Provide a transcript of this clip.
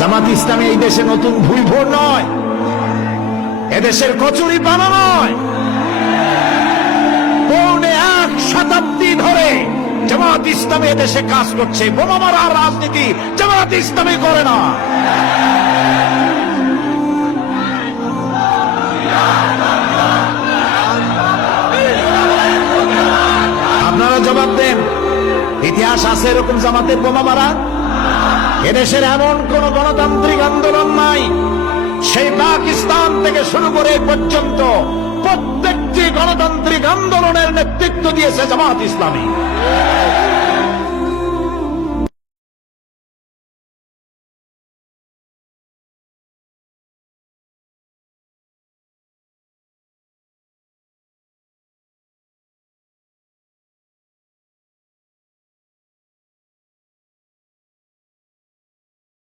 জামাত ইসলামী এই দেশে নতুন ভুল ভোর নয়, এদেশের কচুরি পানা নয়। পৌনে 1 শতাব্দী ধরে জামাত ইসলামী এদেশে কাজ করছে। বোমা মারার রাজনীতি জামাত ইসলামী করে না। আপনারা জবাব দেন, ইতিহাস আছে এরকম জামাতের বোমা মারা? এদেশের এমন কোন গণতান্ত্রিক আন্দোলন নাই, সেই পাকিস্তান থেকে শুরু করে এই পর্যন্ত প্রত্যেকটি গণতান্ত্রিক আন্দোলনের নেতৃত্ব দিয়েছে জামাত ইসলামী।